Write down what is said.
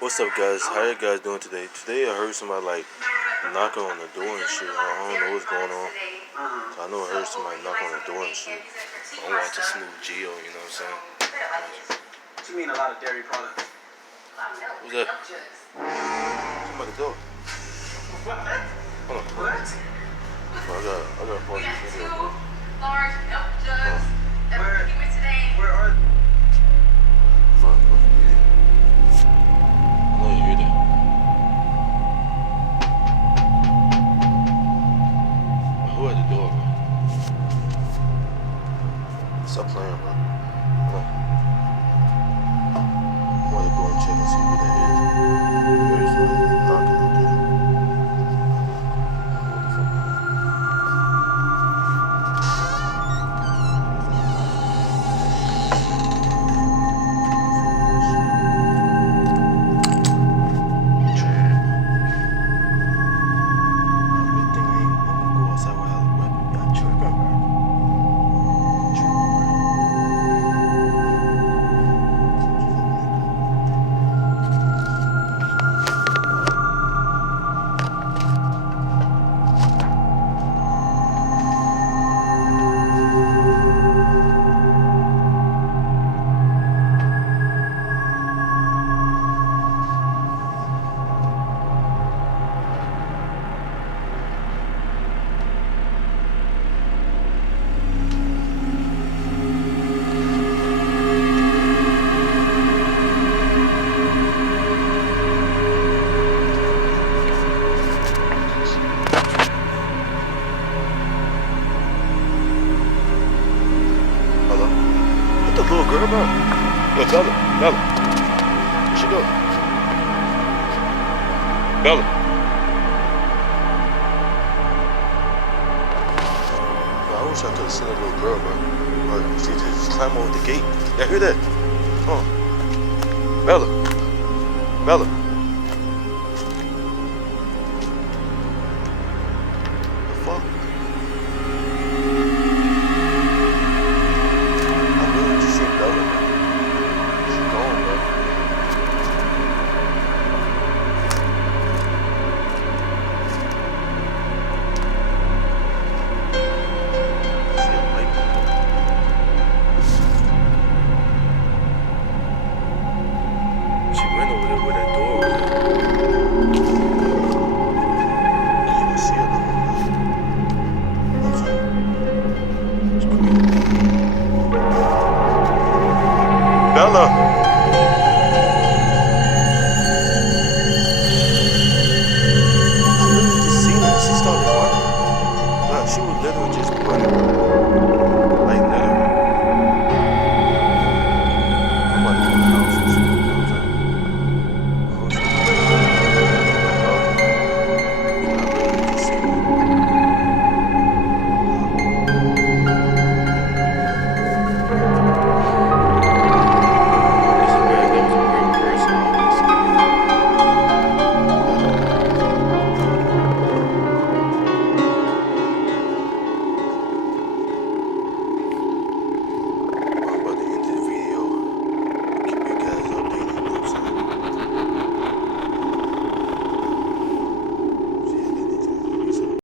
What's up, guys? How you guys doing today? Today I heard somebody like knocking on the door and shit. I don't know what's going on. So I know I heard somebody knock on the door and shit. I want to smooth Geo, you know what I'm saying? What you mean a lot of dairy products? Who's that? Somebody door. Hold on. What? I got a pause this video. Large milk jugs that we're working with today. Where are Fuck, yeah. I know you hear that. Who at the door, bro? Stop playing, bro. Come on. I want to go and check and see who that is. Where's the knocking on the door? What the fuck? Little girl, bro. Yo, tell her. Bella. Where she go? Bella. Bro, I wish I could have seen that little girl, bro. But she just climbed over the gate. Y'all hear that? Huh? Bella. Bella.